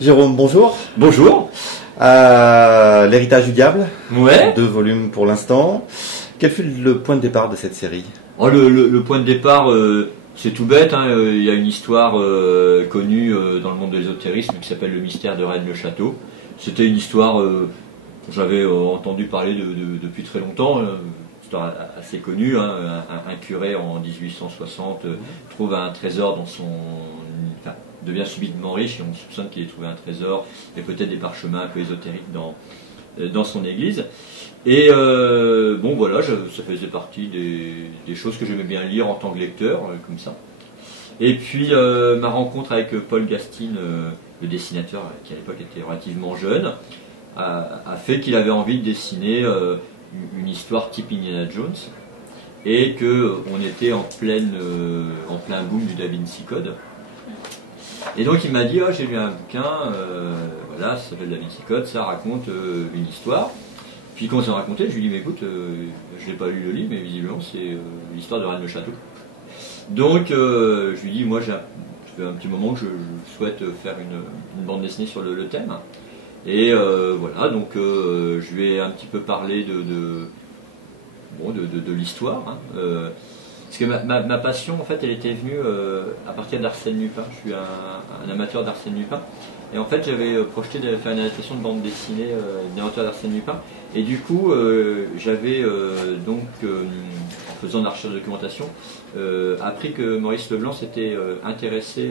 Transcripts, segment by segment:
Jérôme, bonjour. Bonjour. L'héritage du diable, Ouais. 2 volumes pour l'instant. Quel fut le point de départ de cette série? Oh, le point de départ, c'est tout bête, hein. Il y a une histoire connue dans le monde de l'ésotérisme qui s'appelle le mystère de Rennes-le-Château. C'était une histoire que j'avais entendu parler depuis très longtemps. Une histoire assez connue, hein. Un curé en 1860 trouve un trésor dans son... Enfin, devient subitement riche et on soupçonne qu'il ait trouvé un trésor et peut-être des parchemins un peu ésotériques dans son église. Et bon voilà, ça faisait partie des choses que j'aimais bien lire en tant que lecteur, comme ça. Et puis ma rencontre avec Paul Gastine, le dessinateur qui à l'époque était relativement jeune, a fait qu'il avait envie de dessiner une histoire type Indiana Jones et qu'on était en plein boom du Da Vinci Code. Et donc il m'a dit, oh, j'ai lu un bouquin, voilà, ça s'appelle Da Vinci Code, ça raconte une histoire. Puis quand on s'est raconté, je lui ai dit, mais écoute, je n'ai pas lu le livre, mais visiblement c'est l'histoire de Rennes-le-Château. Donc je lui ai dit, moi ça fait un petit moment que je souhaite faire une bande dessinée sur le thème. Et voilà, donc je lui ai un petit peu parlé de l'histoire. Hein. Parce que ma passion, en fait, elle était venue à partir d'Arsène Lupin. Je suis un amateur d'Arsène Lupin. Et en fait, j'avais projeté de faire une adaptation de bande dessinée d'un auteur d'Arsène Lupin. Et du coup, j'avais donc, en faisant de la recherche de documentation, appris que Maurice Leblanc s'était intéressé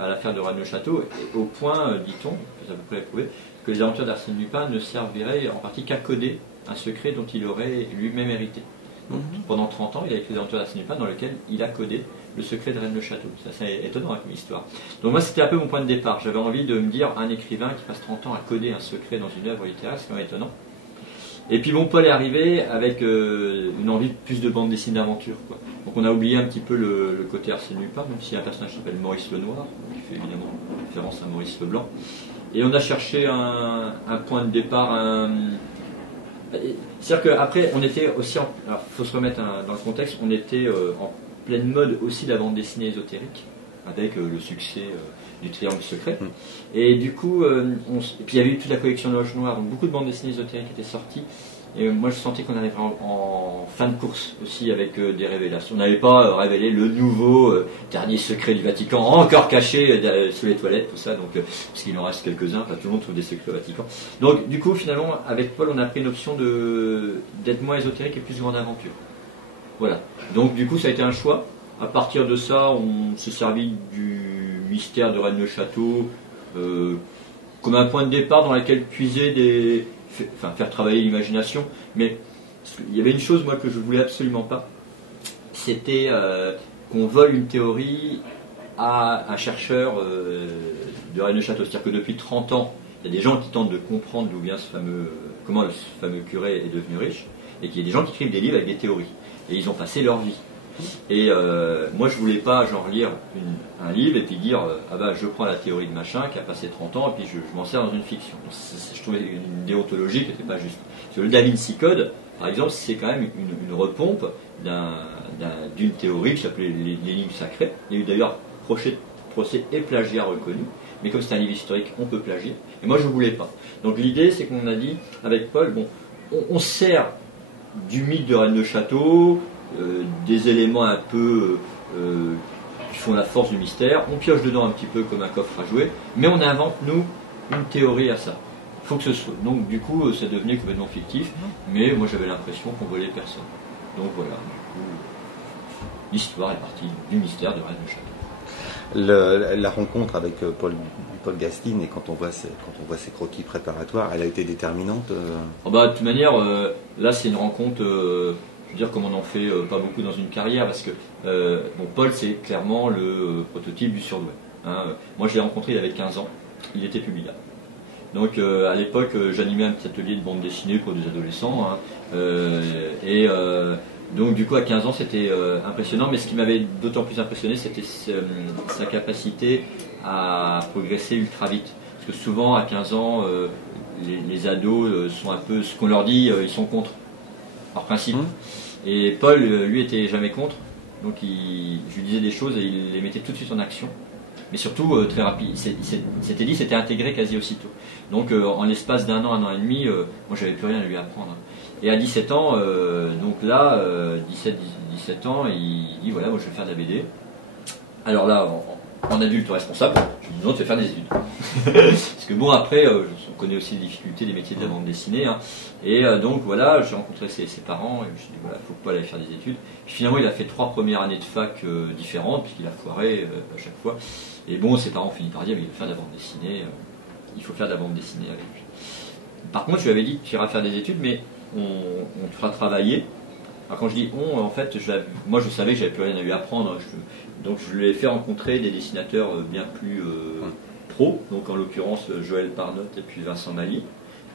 à l'affaire de Rennes-le-Château, au point, dit-on, c'est à peu près prouvé, que les aventures d'Arsène Lupin ne serviraient en partie qu'à coder un secret dont il aurait lui-même hérité. Donc, pendant 30 ans, il a écrit des aventures d'Arsène Lupin dans lesquelles il a codé le secret de Rennes-le-Château. C'est assez étonnant comme histoire. Donc moi, c'était un peu mon point de départ. J'avais envie de me dire, un écrivain qui passe 30 ans à coder un secret dans une œuvre littéraire, c'est quand même étonnant. Et puis bon, Paul est arrivé avec une envie de plus de bande dessinée d'aventure. Donc on a oublié un petit peu le côté Arsène Lupin, même s'il y a un personnage qui s'appelle Maurice Lenoir, qui fait évidemment référence à Maurice Leblanc. Et on a cherché un point de départ, c'est-à-dire qu'après, on était aussi, alors il faut se remettre dans le contexte, on était en pleine mode aussi de la bande dessinée ésotérique, avec le succès du Triangle Secret. Et du coup, et puis il y avait eu toute la collection Loge Noire, donc beaucoup de bandes dessinées ésotériques étaient sorties. Et moi, je sentais qu'on arrivait en fin de course aussi avec des révélations. On n'avait pas révélé le nouveau dernier secret du Vatican, encore caché sous les toilettes, tout ça. Donc, parce qu'il en reste quelques-uns, tout le monde trouve des secrets au Vatican. Donc, du coup, finalement, avec Paul, on a pris une option d'être moins ésotérique et plus grande aventure. Voilà. Donc, du coup, ça a été un choix. À partir de ça, on s'est servi du mystère de Rennes-le-Château comme un point de départ dans lequel puiser faire travailler l'imagination. Mais il y avait une chose, moi, que je voulais absolument pas, c'était qu'on vole une théorie à un chercheur de Rennes-le-Château. C'est-à-dire que depuis 30 ans, il y a des gens qui tentent de comprendre d'où vient comment ce fameux curé est devenu riche, et qu'il y a des gens qui écrivent des livres avec des théories. Et ils ont passé leur vie. Et moi, je voulais pas genre lire un livre et puis dire ah bah je prends la théorie de machin qui a passé 30 ans et puis je m'en sers dans une fiction. Je trouvais une déontologie qui n'était pas juste. Parce que le Da Vinci Code, par exemple, c'est quand même une repompe d'une théorie qui s'appelait l'énigme sacrée. Il y a eu d'ailleurs procès et plagiat reconnu. Mais comme c'est un livre historique, on peut plagier. Et moi, je voulais pas. Donc l'idée, c'est qu'on a dit avec Paul, bon, on sert du mythe de Rennes-le-Château, des éléments un peu qui font la force du mystère, on pioche dedans un petit peu comme un coffre à jouer, mais on invente, nous, une théorie à ça. Il faut que ce soit. Donc du coup, ça devenait complètement fictif, mais moi j'avais l'impression qu'on volait personne. Donc voilà, du coup, l'histoire est partie du mystère de Rennes-le-Château. La rencontre avec Paul Gastine, et quand on voit ses croquis préparatoires, elle a été déterminante. Oh bah, de toute manière, là c'est une rencontre, je veux dire, comme on n'en fait pas beaucoup dans une carrière, parce que bon, Paul c'est clairement le prototype du surdoué. Hein. Moi je l'ai rencontré il avait 15 ans, il était publiable. Donc à l'époque j'animais un petit atelier de bande dessinée pour des adolescents, hein. Donc du coup à 15 ans c'était impressionnant, mais ce qui m'avait d'autant plus impressionné c'était sa capacité à progresser ultra vite. Parce que souvent à 15 ans les ados sont un peu, ce qu'on leur dit, ils sont contre, par principe. Et Paul lui était jamais contre, donc je lui disais des choses et il les mettait tout de suite en action. mais surtout très rapide. S'était dit, c'était intégré quasi aussitôt. Donc en l'espace d'un an et demi, moi j'avais plus rien à lui apprendre. Et à 17 ans, donc là, 17 ans, il dit voilà, moi je vais faire de la BD. Alors là, en adulte responsable, je lui dis non, tu vas faire des études. Parce que bon, après, on connaît aussi les difficultés des métiers de la bande dessinée. Hein. Et donc voilà, j'ai rencontré ses parents, et je me suis dit voilà, il faut pas aller faire des études. Puis finalement, il a fait 3 premières années de fac différentes, puisqu'il a foiré à chaque fois. Et bon, ses parents ont fini par dire mais il faut faire de la bande dessinée, il faut faire de la bande dessinée avec lui. Par contre, je lui avais dit tu iras faire des études, mais on te fera travailler. Alors quand je dis on, en fait, moi je savais que j'avais plus rien à lui apprendre. Donc je lui ai fait rencontrer des dessinateurs bien plus pros, donc en l'occurrence Joël Parnotte et puis Vincent Mailly,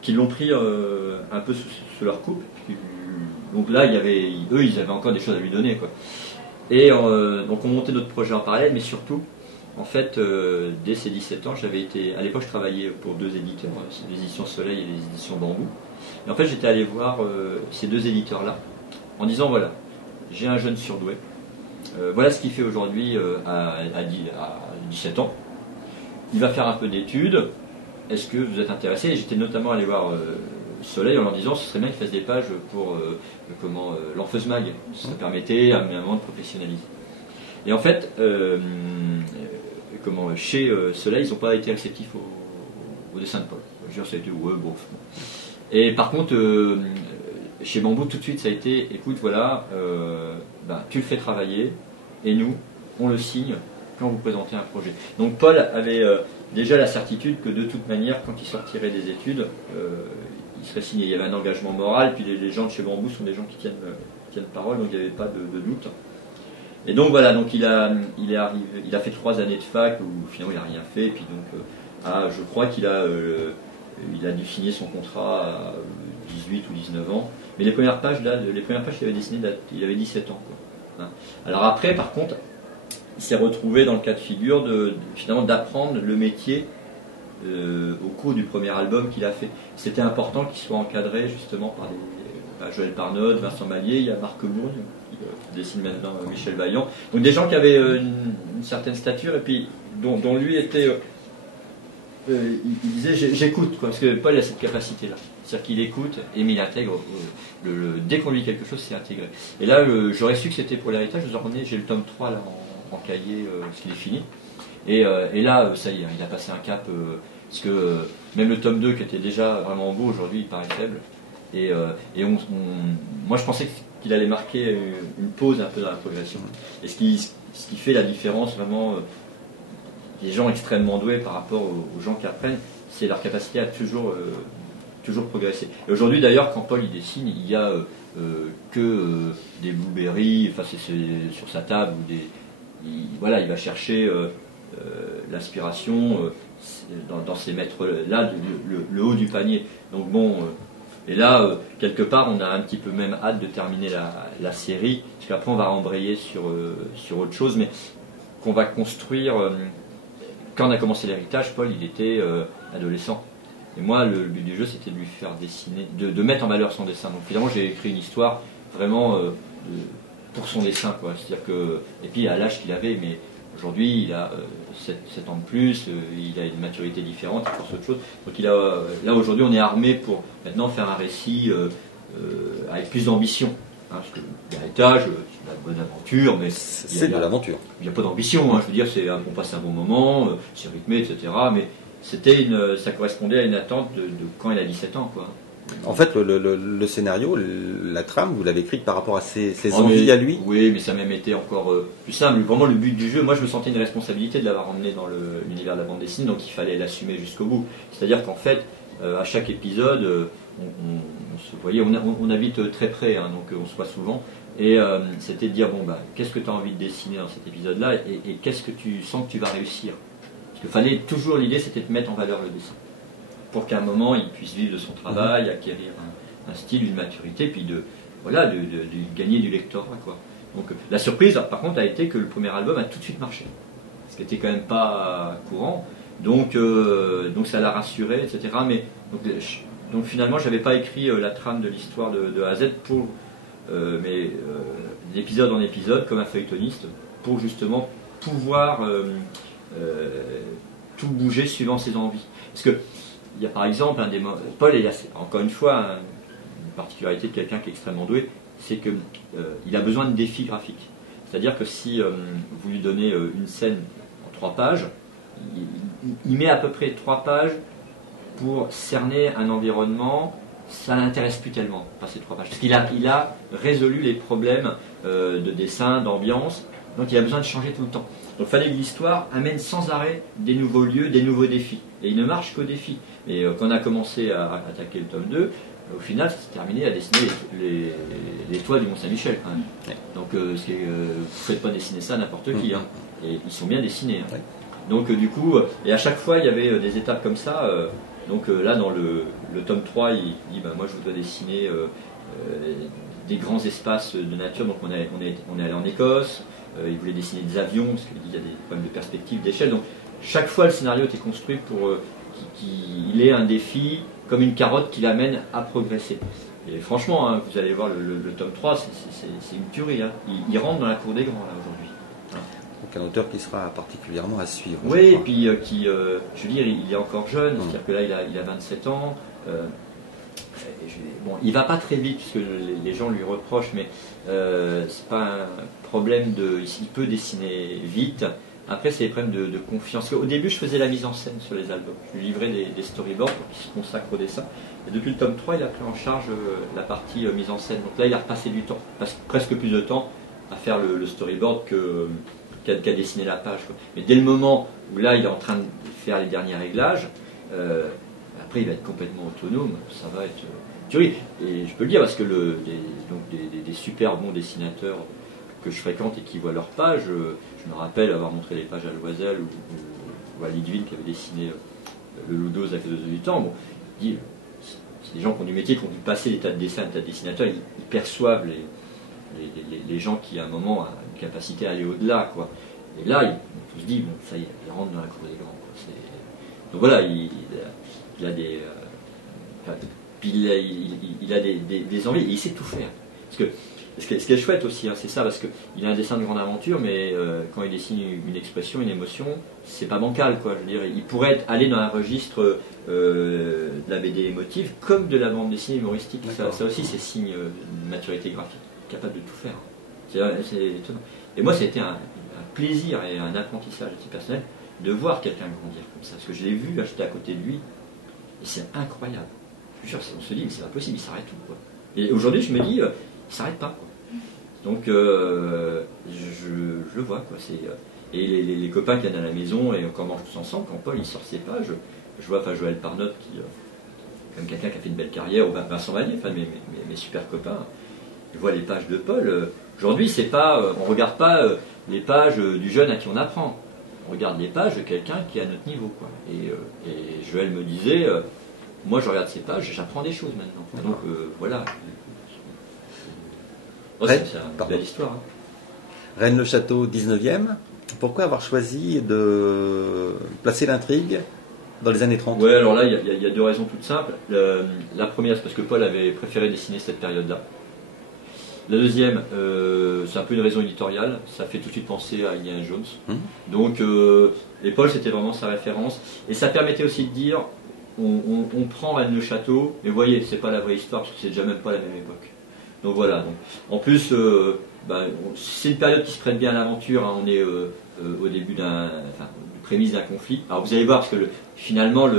qui l'ont pris un peu sous leur coupe. Donc là, eux, ils avaient encore des choses à lui donner, quoi. Et donc on montait notre projet en parallèle, mais surtout, en fait, dès ses 17 ans, à l'époque je travaillais pour 2 éditeurs, les éditions Soleil et les éditions Bambou. Et en fait, j'étais allé voir ces 2 éditeurs-là, en disant voilà, j'ai un jeune surdoué, voilà ce qu'il fait aujourd'hui à 17 ans, il va faire un peu d'études, est-ce que vous êtes intéressé? Et j'étais notamment allé voir Soleil en leur disant ce serait bien qu'il fasse des pages pour l'Enfeuse Mag, ça permettait à un moment de professionnaliser. Et en fait, chez Soleil, ils n'ont pas été réceptifs au dessin de Paul. Je veux dire, ça a été ouais, bon. Et par contre, chez Bambou, tout de suite, ça a été écoute, voilà, tu le fais travailler, et nous, on le signe quand vous présentez un projet. Donc Paul avait déjà la certitude que de toute manière, quand il sortirait des études, il serait signé. Il y avait un engagement moral, puis les gens de chez Bambou sont des gens qui tiennent parole, donc il n'y avait pas de doute. Et donc voilà, donc il a fait 3 années de fac où finalement il n'a rien fait, et puis donc je crois qu'il a dû signer son contrat à 18 ou 19 ans. Mais les premières pages qu'il avait dessinées, il avait 17 ans. Quoi. Hein. Alors après, par contre, il s'est retrouvé dans le cas de figure finalement d'apprendre le métier au cours du premier album qu'il a fait. C'était important qu'il soit encadré justement par Joël Parnotte, Vincent Mailly, il y a Marc Bourgne qui dessine maintenant Michel Vaillant. Donc des gens qui avaient une certaine stature et puis dont lui était... il disait j'écoute, parce que Paul a cette capacité-là. C'est-à-dire qu'il écoute et il intègre. Dès qu'on lui dit quelque chose, c'est intégré. Et là, j'aurais su que c'était pour l'héritage, je vous en remets, j'ai le tome 3 là en cahier, parce qu'il est fini. Et là, ça y est, il a passé un cap, parce que même le tome 2 qui était déjà vraiment beau, aujourd'hui il paraît faible. Et moi je pensais qu'il allait marquer une pause un peu dans la progression. Et ce qui fait la différence vraiment des gens extrêmement doués par rapport aux gens qui apprennent, c'est leur capacité à toujours progresser. Et aujourd'hui d'ailleurs, quand Paul il dessine, il n'y a que des blueberries, enfin c'est sur sa table, il va chercher l'inspiration dans ces mètres-là, le haut du panier. Donc bon, et là, quelque part, on a un petit peu même hâte de terminer la série, parce qu'après on va embrayer sur autre chose, mais qu'on va construire. Quand on a commencé l'héritage, Paul, il était adolescent. Et moi, le but du jeu, c'était de lui faire dessiner, de mettre en valeur son dessin. Donc finalement, j'ai écrit une histoire vraiment pour son dessin, quoi. C'est-à-dire que, et puis à l'âge qu'il avait, mais aujourd'hui, il a 7 ans de plus, il a une maturité différente, il pense autre chose. Donc là, aujourd'hui, on est armé pour maintenant faire un récit avec plus d'ambition. Hein, parce que l'héritage, c'est la bonne aventure, mais c'est de l'aventure. Il n'y a pas d'ambition, hein, je veux dire, on passe un bon moment, c'est rythmé, etc. Mais ça correspondait à une attente de quand il a 17 ans, quoi. En fait, le scénario, la trame, vous l'avez écrite par rapport à ses envies à lui. Oui, mais ça a même été encore plus simple. Vraiment, le but du jeu, moi je me sentais une responsabilité de l'avoir emmené dans l'univers de la bande dessinée, donc il fallait l'assumer jusqu'au bout. C'est-à-dire qu'en fait, à chaque épisode, on habite très près, hein, donc on se voit souvent. Et c'était de dire, qu'est-ce que tu as envie de dessiner dans cet épisode-là et qu'est-ce que tu sens que tu vas réussir. Parce qu'il fallait toujours, l'idée c'était de mettre en valeur le dessin. Pour qu'à un moment il puisse vivre de son travail, acquérir un style, une maturité, puis de gagner du lectorat, quoi. Donc la surprise par contre a été que le premier album a tout de suite marché, ce qui n'était quand même pas courant, donc ça l'a rassuré, etc. Mais donc finalement j'avais pas écrit la trame de l'histoire de A à Z mais d'épisode en épisode comme un feuilletoniste, pour justement pouvoir tout bouger suivant ses envies. Parce que il y a par exemple Paul est encore une fois une particularité de quelqu'un qui est extrêmement doué, c'est qu'il a besoin de défis graphiques. C'est-à-dire que si vous lui donnez une scène en 3 pages, il met à peu près 3 pages pour cerner un environnement. Ça l'intéresse plus tellement, pas ces 3 pages. Parce qu'il a résolu les problèmes de dessin, d'ambiance, donc il a besoin de changer tout le temps. Donc il fallait que l'histoire amène sans arrêt des nouveaux lieux, des nouveaux défis. Et il ne marche qu'aux défis. Et quand on a commencé à attaquer le tome 2, au final, c'est terminé à dessiner les toits du Mont-Saint-Michel quand même. Ouais. Donc vous ne faites pas dessiner ça à n'importe qui. Hein. Et ils sont bien dessinés. Hein. Ouais. Donc du coup, et à chaque fois, il y avait des étapes comme ça. Donc là, dans le tome 3, il dit moi je voudrais dessiner des grands espaces de nature. Donc on est allé en Écosse. Il voulait dessiner des avions, parce qu'il y a des problèmes de perspective, d'échelle. Donc chaque fois, le scénario était construit pour qu'il ait un défi, comme une carotte qui l'amène à progresser. Et franchement, hein, vous allez voir le tome 3, c'est une tuerie. Hein. Il rentre dans la cour des grands là aujourd'hui. Donc un auteur qui sera particulièrement à suivre. Oui, et puis je veux dire, il est encore jeune, c'est-à-dire que là il a 27 ans. Bon, il va pas très vite, puisque les gens lui reprochent, mais c'est pas un problème il peut dessiner vite. Après, c'est des problèmes de confiance. Au début, je faisais la mise en scène sur les albums. Je lui livrais des storyboards pour qu'il se consacre au dessin. Et depuis le tome 3, il a pris en charge la partie mise en scène. Donc là, il a repassé du temps, presque plus de temps à faire le storyboard qu'à dessiner la page. Quoi. Mais dès le moment où là, il est en train de faire les derniers réglages, après, il va être complètement autonome. Ça va être tuerie. Et je peux le dire parce que des super bons dessinateurs que je fréquente et qui voient leurs pages, je me rappelle avoir montré les pages à Loisel ou à Lidwin qui avait dessiné le Loup avec les 2 du temps. Bon, c'est des gens qui ont du métier, qui ont dû passer des tas de dessins, des tas de dessinateurs, ils perçoivent les gens qui à un moment ont une capacité à aller au-delà. Quoi. Et là, on se dit, bon, ça y est, il rentre dans la cour des grands. Quoi. Donc voilà, il a des. Il a des envies et il sait tout faire. Parce que ce qui est chouette aussi, hein, c'est ça, parce qu'il a un dessin de grande aventure, mais quand il dessine une expression, une émotion, c'est pas bancal, quoi. Je veux dire, il pourrait aller dans un registre de la BD émotive comme de la bande dessinée humoristique. Ça aussi, c'est signe de maturité graphique, capable de tout faire. C'est étonnant. Et moi, c'était un plaisir et un apprentissage aussi personnel de voir quelqu'un grandir comme ça. Parce que je l'ai vu, j'étais à côté de lui, et c'est incroyable. Je suis sûr, on se dit, mais c'est pas possible, il s'arrête tout, quoi. Et aujourd'hui, je me dis, il s'arrête pas, quoi. Donc, je le vois, quoi. Et les copains qui viennent à la maison, et on mange tous ensemble, quand Paul il sort ses pages, je vois Joël Parnotte, qui comme quelqu'un qui a fait une belle carrière, ou Vincent Vanier, mes super copains, je vois les pages de Paul. Aujourd'hui, c'est pas, on regarde pas les pages du jeune à qui on apprend. On regarde les pages de quelqu'un qui est à notre niveau, quoi. Et Joël me disait, moi je regarde ces pages, j'apprends des choses maintenant. Donc voilà. C'est une belle histoire. Hein. Rennes-le-Château, 19e. Pourquoi avoir choisi de placer l'intrigue dans les années 30? Ouais, alors là, il y a 2 raisons toutes simples. La première, c'est parce que Paul avait préféré dessiner cette période-là. La deuxième, c'est un peu une raison éditoriale. Ça fait tout de suite penser à Indiana Jones. Donc, et Paul, c'était vraiment sa référence. Et ça permettait aussi de dire, on prend Rennes-le-Château, mais vous voyez, c'est pas la vraie histoire, parce que c'est déjà même pas la même époque. Donc voilà. Donc, en plus, c'est une période qui se prête bien à l'aventure. Hein. On est au début prémisse d'un conflit. Alors vous allez voir, parce que finalement,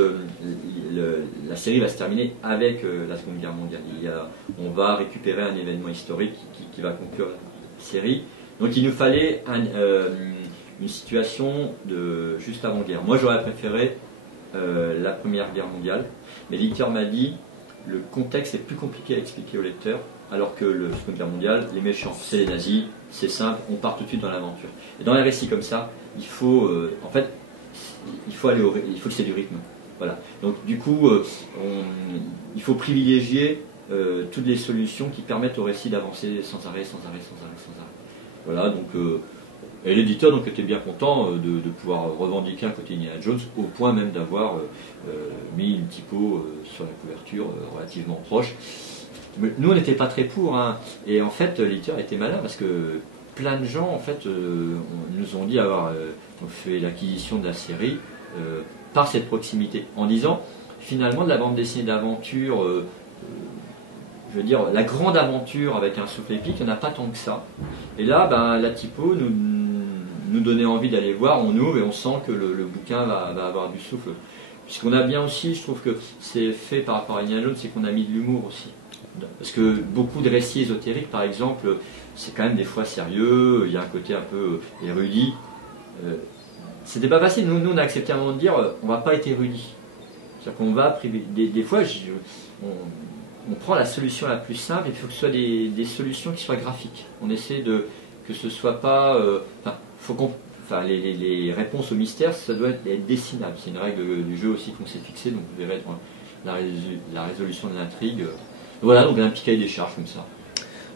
la série va se terminer avec la Seconde Guerre mondiale. On va récupérer un événement historique qui va conclure la série. Donc il nous fallait une situation de juste avant-guerre. Moi, j'aurais préféré la Première Guerre mondiale, mais l'éditeur m'a dit le contexte est plus compliqué à expliquer au lecteur, alors que la Seconde Guerre mondiale, les méchants, c'est les nazis, c'est simple, on part tout de suite dans l'aventure. Et dans les récits comme ça, il faut il faut que c'est du rythme. Voilà. Donc du coup, il faut privilégier toutes les solutions qui permettent au récit d'avancer sans arrêt. Voilà. Donc et l'éditeur donc était bien content de pouvoir revendiquer un côté Indiana Jones, au point même d'avoir mis une typo sur la couverture relativement proche. Mais nous, on n'était pas très pour, hein. Et en fait, l'éditeur était malin parce que plein de gens en fait nous ont dit avoir fait l'acquisition de la série par cette proximité, en disant finalement de la bande dessinée d'aventure, je veux dire la grande aventure avec un souffle épique, il n'y en a pas tant que ça. Et là, ben, la typo nous donnait envie d'aller voir, on ouvre et on sent que le bouquin va avoir du souffle. Puisqu'on a bien aussi, je trouve que c'est fait par rapport à Indiana Jones, c'est qu'on a mis de l'humour aussi. Parce que beaucoup de récits ésotériques, par exemple, c'est quand même des fois sérieux, il y a un côté un peu érudit. C'était pas facile, nous on a accepté à un moment de dire on va pas être érudit. C'est-à-dire qu'on va priver. Des fois, on prend la solution la plus simple, il faut que ce soit des solutions qui soient graphiques. On essaie que ce soit pas. Les réponses au mystère, ça doit être dessinable. C'est une règle du jeu aussi qu'on s'est fixée, donc vous verrez dans la résolution de l'intrigue. Voilà, donc un petit cahier des charges comme ça.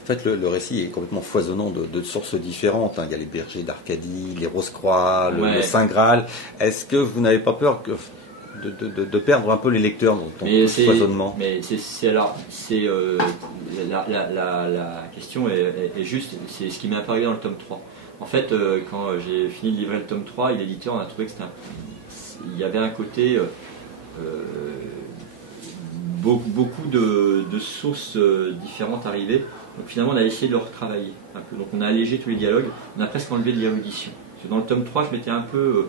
En fait, le récit est complètement foisonnant de sources différentes. Il y a les bergers d'Arcadie, les Rose-Croix, le Saint Graal. Est-ce que vous n'avez pas peur de perdre un peu les lecteurs dans ce foisonnement? Mais la question est juste, c'est ce qui m'est apparu dans le tome 3. En fait, quand j'ai fini de livrer le tome 3, l'éditeur en a trouvé que il y avait un côté beaucoup de sources différentes arrivées. Donc finalement, on a essayé de le retravailler un peu. Donc on a allégé tous les dialogues, on a presque enlevé de l'érudition. Dans le tome 3, je m'étais un peu...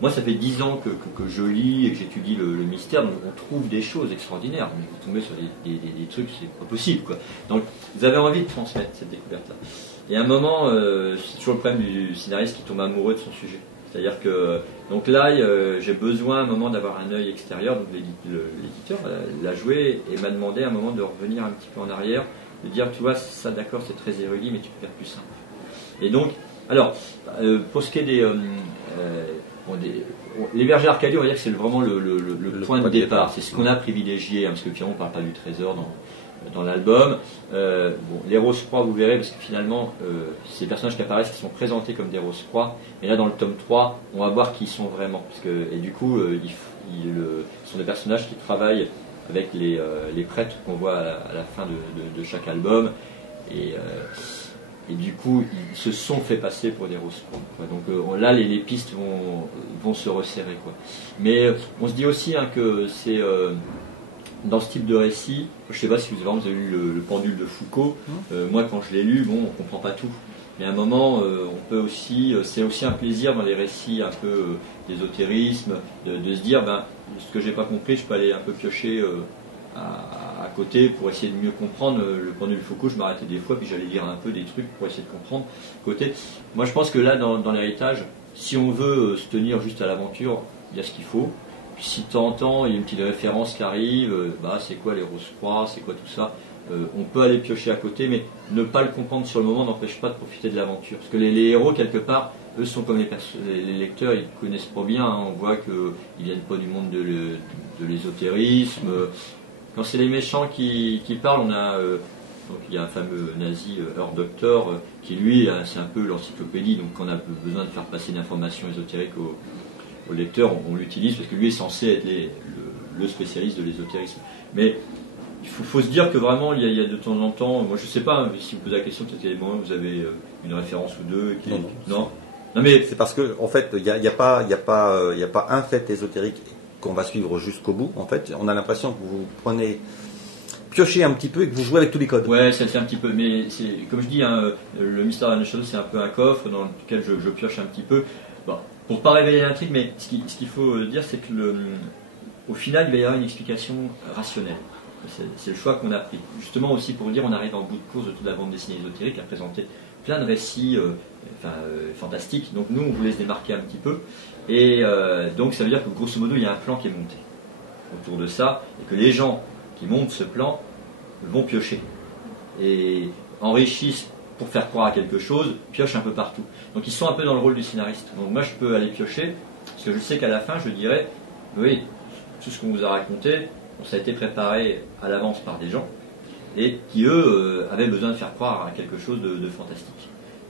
moi, ça fait 10 ans que je lis et que j'étudie le mystère, donc on trouve des choses extraordinaires. Vous tombez sur des trucs, c'est pas possible, quoi. Donc vous avez envie de transmettre cette découverte-là. Et à un moment, c'est toujours le problème du scénariste qui tombe amoureux de son sujet. C'est-à-dire que, donc là, j'ai besoin à un moment d'avoir un œil extérieur, donc l'éditeur l'a joué et m'a demandé à un moment de revenir un petit peu en arrière, de dire, tu vois, ça d'accord, c'est très érudit, mais tu peux faire plus simple. Et donc, alors, pour ce qui est les bergers Arcadie, on va dire que c'est vraiment le point de départ. C'est ce qu'on a privilégié, hein, parce que finalement, on ne parle pas du trésor dans l'album. Les Rose-Croix, vous verrez, parce que finalement, ces personnages qui apparaissent, qui sont présentés comme des Rose-Croix, mais là, dans le tome 3, on va voir qui ils sont vraiment. Et du coup, ils sont des personnages qui travaillent avec les prêtres qu'on voit à la fin de chaque album. Et du coup, ils se sont fait passer pour des Rose-Croix. Donc là, les pistes vont se resserrer, quoi. Mais on se dit aussi hein, que c'est dans ce type de récit, je ne sais pas si vous avez lu le Pendule de Foucault. Moi, quand je l'ai lu, bon, on ne comprend pas tout. Mais à un moment, on peut aussi, c'est aussi un plaisir dans les récits un peu d'ésotérisme, de se dire, ben, ce que j'ai pas compris, je peux aller un peu piocher à côté pour essayer de mieux comprendre. Le Pendule de Foucault, je m'arrêtais des fois, puis j'allais lire un peu des trucs pour essayer de comprendre. Côté, moi, je pense que là, dans l'héritage, si on veut se tenir juste à l'aventure, il y a ce qu'il faut. Puis si de temps en temps, il y a une petite référence qui arrive, c'est quoi les Rose-Croix, c'est quoi tout ça, on peut aller piocher à côté, mais ne pas le comprendre sur le moment n'empêche pas de profiter de l'aventure. Parce que les héros, quelque part, eux sont comme les lecteurs, ils connaissent pas bien, hein. On voit qu'ils viennent pas du monde de l'ésotérisme. Quand c'est les méchants qui parlent, on a... donc il y a un fameux nazi, Earth Doctor, qui lui, c'est un peu l'encyclopédie, donc quand on a besoin de faire passer une information ésotérique au lecteur, on l'utilise parce que lui est censé être le spécialiste de l'ésotérisme. Mais il faut se dire que vraiment, il y a de temps en temps, moi je sais pas, hein, si vous posez la question, peut-être qu'il y a des moments où vous avez une référence ou deux. Non, mais c'est parce que en fait, il n'y a pas un fait ésotérique qu'on va suivre jusqu'au bout. En fait, on a l'impression que vous piochez un petit peu et que vous jouez avec tous les codes. Ouais, ça le fait un petit peu, mais c'est comme je dis, hein, le Mystère de la Shadow, c'est un peu un coffre dans lequel je pioche un petit peu. Bon, pour pas révéler l'intrigue, mais ce qu'il faut dire, c'est que au final, il va y avoir une explication rationnelle. C'est le choix qu'on a pris. Justement aussi pour dire, on arrive en bout de course de toute la bande dessinée ésotérique à présenter plein de récits fantastiques. Donc nous, on voulait se démarquer un petit peu. Et donc ça veut dire que grosso modo, il y a un plan qui est monté autour de ça, et que les gens qui montent ce plan vont piocher et enrichissent pour faire croire à quelque chose, piochent un peu partout. Donc ils sont un peu dans le rôle du scénariste. Donc moi, je peux aller piocher, parce que je sais qu'à la fin, je dirais, oui, tout ce qu'on vous a raconté, ça a été préparé à l'avance par des gens, et qui, eux, avaient besoin de faire croire à quelque chose de fantastique.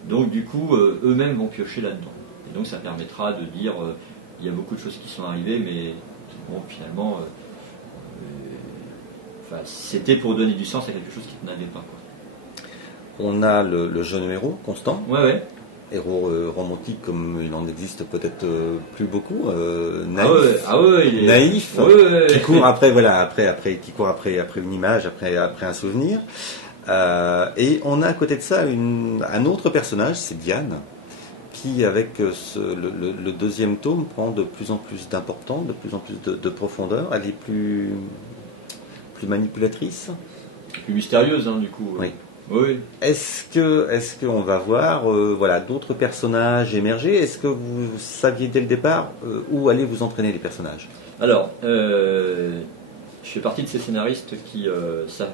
Donc, du coup, eux-mêmes vont piocher là-dedans. Et donc, ça permettra de dire, il y a beaucoup de choses qui sont arrivées, mais bon, finalement, c'était pour donner du sens à quelque chose qui n'avait pas, quoi. On a le jeune héros, Constant. Ouais. Héros romantique comme il en existe peut-être plus beaucoup, il est naïf, ouais. Qui court après après une image, après un souvenir. Et on a à côté de ça un autre personnage, c'est Diane, qui avec le deuxième tome prend de plus en plus d'importance, de plus en plus de profondeur. Elle est plus manipulatrice, plus mystérieuse, hein, du coup. Oui. Oui. Est-ce qu'on va voir d'autres personnages émerger? Est-ce que vous saviez dès le départ où allaient vous entraîner les personnages? Alors, je fais partie de ces scénaristes qui savent,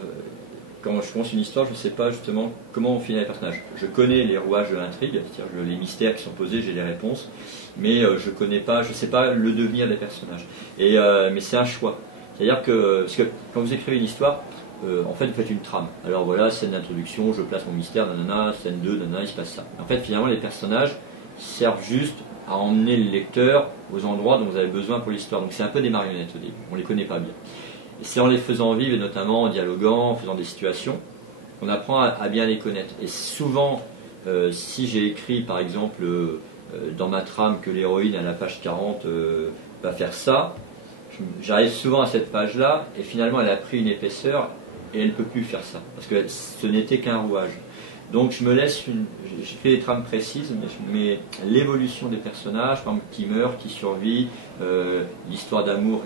quand je commence une histoire, je ne sais pas justement comment on finit les personnages. Je connais les rouages de l'intrigue, c'est-à-dire les mystères qui sont posés, j'ai les réponses, mais je ne sais pas le devenir des personnages. Mais c'est un choix. C'est-à-dire parce que quand vous écrivez une histoire, en fait, vous faites une trame. Alors voilà, scène d'introduction, je place mon mystère, nanana, scène 2, nanana, il se passe ça. En fait, finalement, les personnages servent juste à emmener le lecteur aux endroits dont vous avez besoin pour l'histoire. Donc c'est un peu des marionnettes au début, on ne les connaît pas bien. Et c'est en les faisant vivre, et notamment en dialoguant, en faisant des situations, qu'on apprend à bien les connaître. Et souvent, si j'ai écrit, par exemple, dans ma trame que l'héroïne, à la page 40, va faire ça, j'arrive souvent à cette page-là, et finalement, elle a pris une épaisseur, et elle ne peut plus faire ça, parce que ce n'était qu'un rouage. Donc je me laisse j'ai fait des trames précises, mais l'évolution des personnages, par exemple, qui meurt, qui survit, l'histoire d'amour,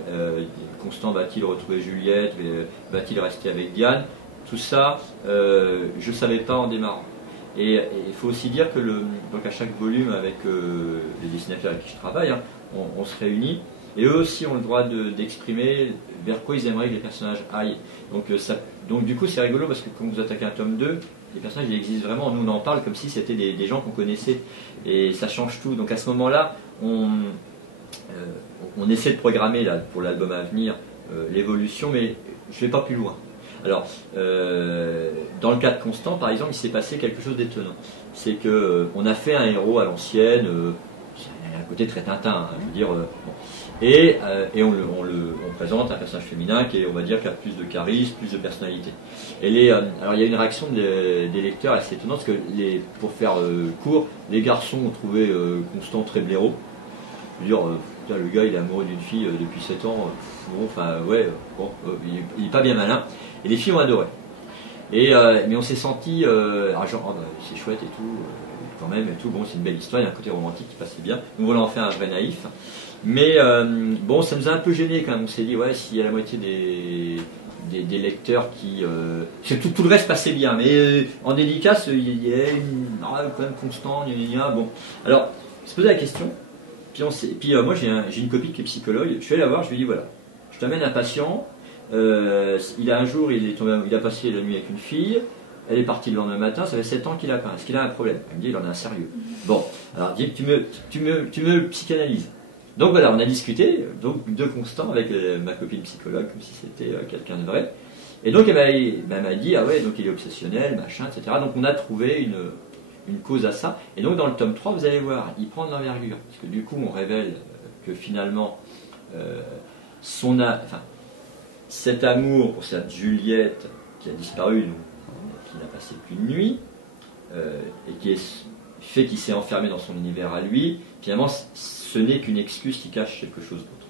Constant va-t-il retrouver Juliette, va-t-il rester avec Diane, tout ça, je ne savais pas en démarrant. Et il faut aussi dire que donc à chaque volume, avec les dessinateurs avec qui je travaille, hein, on se réunit, et eux aussi ont le droit d'exprimer vers quoi ils aimeraient que les personnages aillent. Donc du coup c'est rigolo parce que quand vous attaquez un tome 2, les personnages ils existent vraiment, nous on en parle comme si c'était des gens qu'on connaissait, et ça change tout. Donc à ce moment-là, on essaie de programmer là, pour l'album à venir l'évolution, mais je ne vais pas plus loin. Alors, dans le cas de Constant, par exemple, il s'est passé quelque chose d'étonnant. C'est qu'on a fait un héros à l'ancienne, il y a un côté très Tintin, hein, je veux dire. Bon. Et on présente un personnage féminin qui, on va dire, qui a plus de charisme, plus de personnalité. Alors il y a une réaction des lecteurs assez étonnante, parce que pour faire court, les garçons ont trouvé Constant très blaireau. Je veux dire, le gars il est amoureux d'une fille depuis 7 ans, il est pas bien malin. Et les filles ont adoré. Mais on s'est senti, c'est chouette et tout, quand même, et tout, bon, c'est une belle histoire, il y a un côté romantique qui passait bien. Donc voilà, on fait un vrai naïf. Mais ça nous a un peu gêné quand même. On s'est dit, ouais, s'il y a la moitié des lecteurs qui. Tout le reste passait bien, mais en dédicace, il y a quand même Constant, bon. Alors, on s'est posé la question, puis moi j'ai une copine qui est psychologue, je vais la voir, je lui dis, voilà, je t'amène un patient, un jour, il a passé la nuit avec une fille, elle est partie le lendemain matin, ça fait 7 ans qu'il a peint. Est-ce qu'il a un problème? Elle me dit, il en a un sérieux. Bon, alors dis, tu me psychanalyses. Donc voilà, on a discuté de Constant avec ma copine psychologue, comme si c'était quelqu'un de vrai. Et donc elle m'a dit, ah ouais, donc il est obsessionnel, machin, etc. Donc on a trouvé une cause à ça. Et donc dans le tome 3, vous allez voir, il prend de l'envergure. Parce que du coup, on révèle que finalement, cet amour pour cette Juliette qui a disparu, qui n'a passé qu'une nuit, et qui fait qu'il s'est enfermé dans son univers à lui, finalement, ce n'est qu'une excuse qui cache quelque chose d'autre.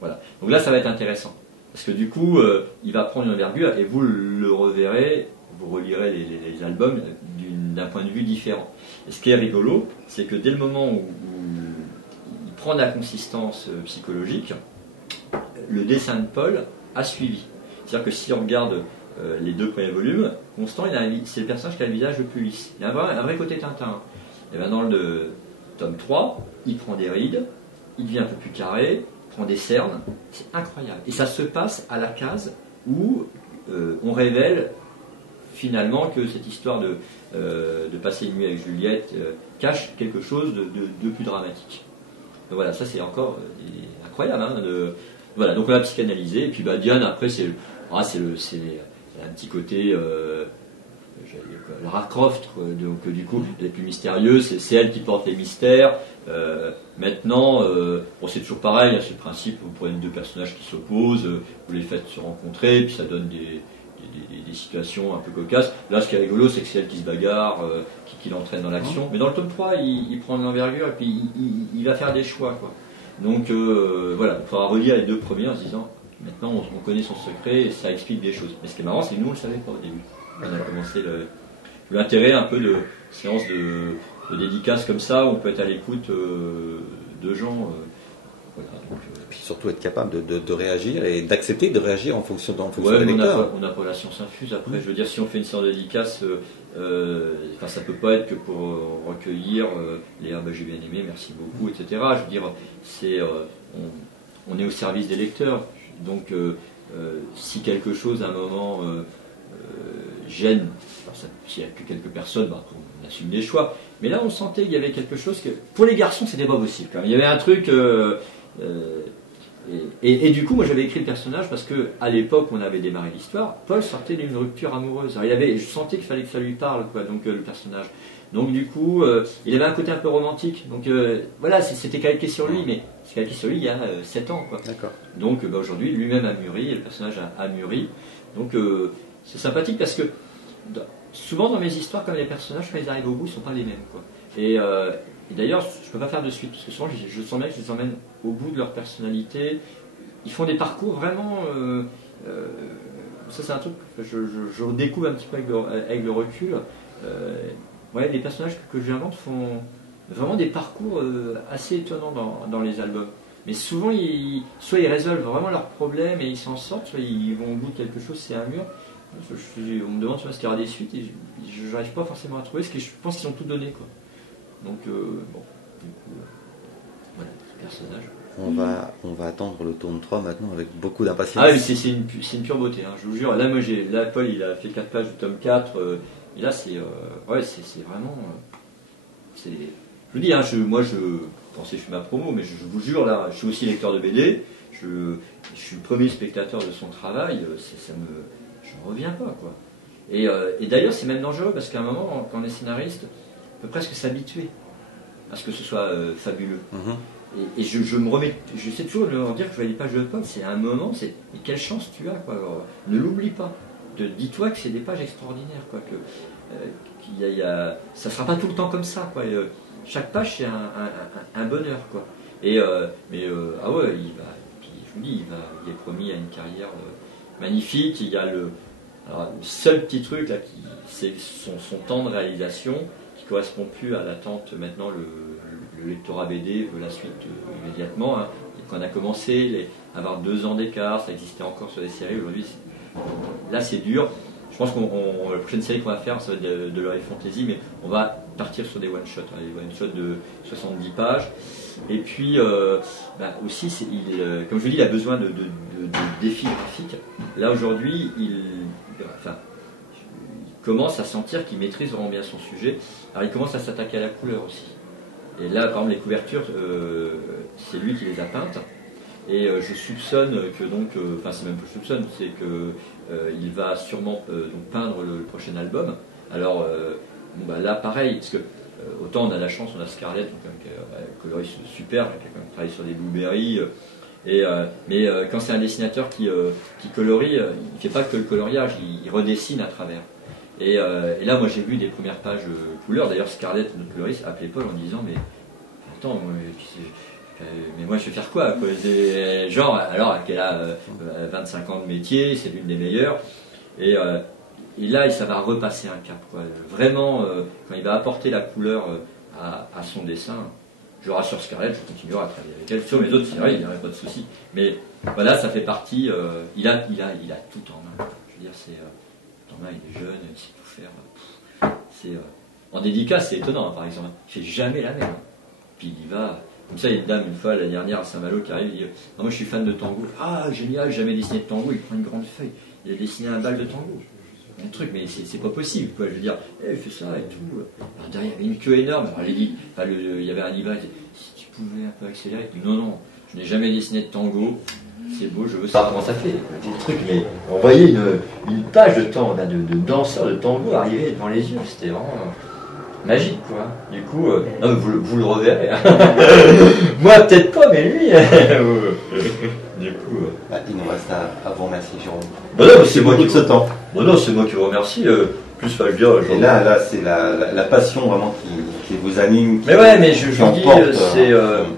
Voilà. Donc là, ça va être intéressant. Parce que du coup, il va prendre une envergure, et vous le reverrez, vous relirez les albums d'un point de vue différent. Et ce qui est rigolo, c'est que dès le moment où il prend de la consistance psychologique, le dessin de Paul a suivi. C'est-à-dire que si on regarde les 2 premiers volumes, Constant, c'est le personnage qui a le visage le plus lisse. Il a un vrai côté Tintin. Et bien dans le tome 3, il prend des rides, il devient un peu plus carré, il prend des cernes, c'est incroyable. Et ça se passe à la case où on révèle finalement que cette histoire de passer une nuit avec Juliette cache quelque chose de plus dramatique. Donc voilà, ça c'est encore incroyable. Hein, voilà, donc on l'a psychanalysé, et puis Diane, après, c'est un petit côté Lara Croft, donc du coup, elle est plus mystérieuse, c'est elle qui porte les mystères. Maintenant, c'est toujours pareil, c'est le principe, vous prenez 2 personnages qui s'opposent, vous les faites se rencontrer, puis ça donne des des situations un peu cocasses. Là, ce qui est rigolo, c'est que c'est elle qui se bagarre, qui l'entraîne dans l'action. Mais dans le tome 3, il prend une envergure et puis il va faire des choix, quoi. Donc voilà, il faudra relire les 2 premiers en se disant, maintenant on connaît son secret et ça explique des choses. Mais ce qui est marrant, c'est que nous on ne le savait pas au début. On a commencé l'intérêt un peu de séances de dédicaces comme ça, où on peut être à l'écoute de gens. Voilà, donc, et puis surtout être capable de réagir et d'accepter de réagir en fonction ouais, des lecteurs. On n'a pas la science infuse. Après, je veux dire, si on fait une séance de dédicace, ça peut pas être que pour recueillir les j'ai bien aimé, merci beaucoup, etc. Je veux dire, on est au service des lecteurs. Donc, si quelque chose à un moment gêne, s'il n'y a que quelques personnes, on assume des choix. Mais là, on sentait qu'il y avait quelque chose que, pour les garçons, c'était pas possible. Quand même. Il y avait un truc. Et du coup, moi, j'avais écrit le personnage parce que à l'époque, où on avait démarré l'histoire, Paul sortait d'une rupture amoureuse. Alors, je sentais qu'il fallait que ça lui parle, quoi. Donc le personnage. Donc du coup, il avait un côté un peu romantique. Donc voilà, c'était calqué sur lui, mais c'est calqué sur lui il y a 7 ans, quoi. D'accord. Donc aujourd'hui, lui-même a mûri, et le personnage a mûri. Donc c'est sympathique parce que souvent dans mes histoires, comme les personnages, quand ils arrivent au bout, ils ne sont pas les mêmes, quoi. Et d'ailleurs, je ne peux pas faire de suite, parce que souvent, je sens bien que je les emmène au bout de leur personnalité. Ils font des parcours vraiment... ça, c'est un truc que je redécouvre un petit peu avec le recul. Ouais, les personnages que j'invente font vraiment des parcours assez étonnants dans les albums. Mais souvent, soit ils résolvent vraiment leurs problèmes et ils s'en sortent, soit ils vont au bout de quelque chose, c'est un mur. On me demande ce qu'il y aura des suites et je n'arrive pas forcément à trouver, parce que je pense qu'ils ont tout donné, quoi. Donc, bon, du coup, voilà, personnage. On va attendre le tome 3 maintenant avec beaucoup d'impatience. Ah oui, c'est une pure beauté, hein, je vous jure. Là, Paul, il a fait 4 pages du tome 4, et là, c'est vraiment... je vous dis, hein, moi, je pensais que je fais ma promo, mais je vous jure, là, je suis aussi lecteur de BD, je suis le premier spectateur de son travail, je ne reviens pas, quoi. Et d'ailleurs, c'est même dangereux, parce qu'à un moment, quand on est scénariste, on peut presque s'habituer à ce que ce soit fabuleux. Et je sais toujours leur dire que je vais les pages de Paul, c'est un moment, mais quelle chance tu as, quoi. Alors, ne l'oublie pas. Dis-toi que c'est des pages extraordinaires, quoi. Ça ne sera pas tout le temps comme ça, quoi. Chaque page, c'est un bonheur, quoi. Ah ouais, je vous dis, il est promis à une carrière magnifique. Il y a le seul petit truc, là, c'est son temps de réalisation, qui ne correspond plus à l'attente. Maintenant, le lectorat BD veut la suite immédiatement, hein. Quand on a commencé à avoir 2 ans d'écart, ça existait encore sur des séries. Aujourd'hui, là, c'est dur. Je pense que la prochaine série qu'on va faire, ça va être de l'Oreille Fantasy, mais on va partir sur des one-shots, hein, des one-shots de 70 pages. Et puis, aussi, comme je vous dis, il a besoin de défis graphiques. Là, aujourd'hui, il commence à sentir qu'il maîtrise vraiment bien son sujet. Alors, il commence à s'attaquer à la couleur aussi. Et là, par exemple, les couvertures, c'est lui qui les a peintes. Et je soupçonne que c'est même pas je soupçonne, c'est que il va sûrement peindre le prochain album. Alors là pareil, parce que autant on a la chance, on a Scarlett, coloriste super, qui a quand même travaillé sur des Blueberry, mais quand c'est un dessinateur qui colorie, il fait pas que le coloriage, il redessine à travers. Et là moi j'ai vu des premières pages couleurs, d'ailleurs Scarlett, notre coloriste, appelait Paul en disant mais attends, mais moi je vais faire quoi, genre, alors qu'elle a 25 ans de métier, c'est l'une des meilleures, et là ça va repasser un cap, quoi. Vraiment, quand il va apporter la couleur à son dessin, je rassure Scarlett, je continuerai à travailler avec elle. Sur les autres séries, il n'y aurait pas de souci, mais voilà, ça fait partie, il a tout en main, je veux dire, tout en main, il est jeune, il sait tout faire, en dédicace c'est étonnant, hein, par exemple, il fait jamais la même, puis il y va. Comme ça, il y a une dame, une fois, la dernière à Saint-Malo, qui arrive, il dit « moi je suis fan de tango. » Ah, génial, j'ai jamais dessiné de tango. Il prend une grande feuille, il a dessiné un bal de tango. Un truc, mais c'est pas possible, quoi. Je veux dire, il fait ça et tout. Alors derrière, il y avait une queue énorme. Alors il y avait un livre, il dit « si tu pouvais un peu accélérer. » Il dit « non, je n'ai jamais dessiné de tango. C'est beau, je veux savoir comment ça fait. » Des trucs, mais on voyait une page de danseurs de tango arriver devant les yeux. C'était vraiment... magique, quoi. Du coup, non, vous le reverrez. Moi, peut-être pas, mais lui. Du coup. Il nous reste à vous remercier, Jérôme. Bah non, c'est beaucoup de ce temps. Bah non, c'est moi qui vous remercie. Plus, enfin, je veux dire, et là c'est la passion vraiment qui vous anime. Mais ouais, mais je vous dis, c'est.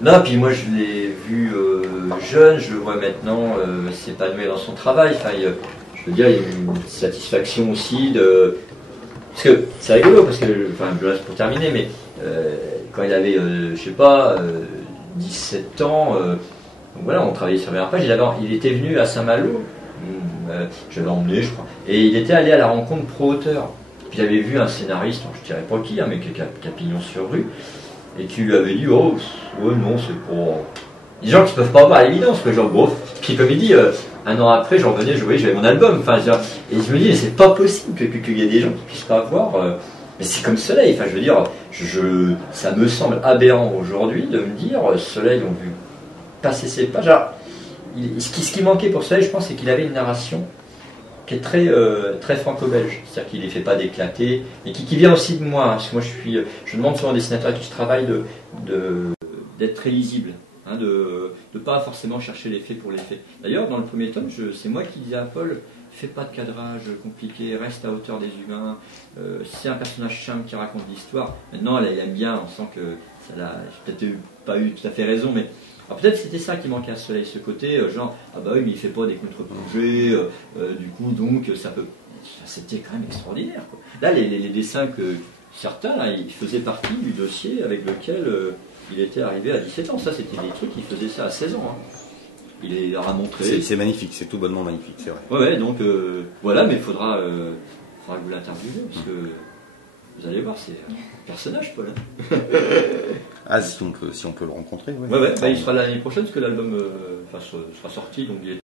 Non, puis moi je l'ai vu jeune, je le vois maintenant s'épanouir dans son travail. Enfin, je veux dire, il y a une satisfaction aussi de. Parce que c'est rigolo, parce que, enfin, je laisse pour terminer, mais quand il avait, je sais pas, 17 ans, donc voilà, on travaillait sur les pages, il était venu à Saint-Malo, je l'avais emmené, je crois, et il était allé à la rencontre pro-auteur. Puis il avait vu un scénariste, je ne dirais pas qui, mais qui a pignon sur rue, et qui lui avait dit, oh, ouais, non, c'est pour. Des gens qui ne peuvent pas voir à l'évidence, que genre, gros. Puis comme il dit, un an après, j'en revenais jouer, j'avais mon album. Enfin, et je me dis, c'est pas possible qu'il y ait des gens qui ne puissent pas voir. Mais c'est comme Soleil. Enfin, je veux dire, ça me semble aberrant aujourd'hui de me dire, Soleil ont vu passer ses pages. Alors, ce qui manquait pour Soleil, je pense, c'est qu'il avait une narration qui est très, très franco-belge. C'est-à-dire qu'il ne les fait pas d'éclater, mais qui vient aussi de moi. Hein, parce que moi, je demande souvent aux dessinateurs avec qui je travaille d'être très lisible. Hein, de ne pas forcément chercher les faits pour les faits. D'ailleurs, dans le premier tome, c'est moi qui disais à Paul, fais pas de cadrage compliqué, reste à hauteur des humains, c'est un personnage simple qui raconte l'histoire. Maintenant, elle aime bien, on sent que ça l'a, j'ai peut-être pas eu tout à fait raison, mais peut-être c'était ça qui manquait à Soleil, ce côté, genre, ah bah oui, mais il fait pas des contre-plongées, du coup, donc, ça peut... C'était quand même extraordinaire, quoi. Là, les dessins que certains, là, ils faisaient partie du dossier avec lequel... il était arrivé à 17 ans, ça c'était des trucs, il faisait ça à 16 ans. Hein. Il leur a montré. C'est magnifique, c'est tout bonnement magnifique, c'est vrai. Ouais, donc voilà, mais il faudra que vous l'interviewez, parce que vous allez voir, c'est un personnage, Paul. Ah, si on peut le rencontrer, ouais. Ouais, bah, il sera l'année prochaine, parce que l'album sera sorti, donc il est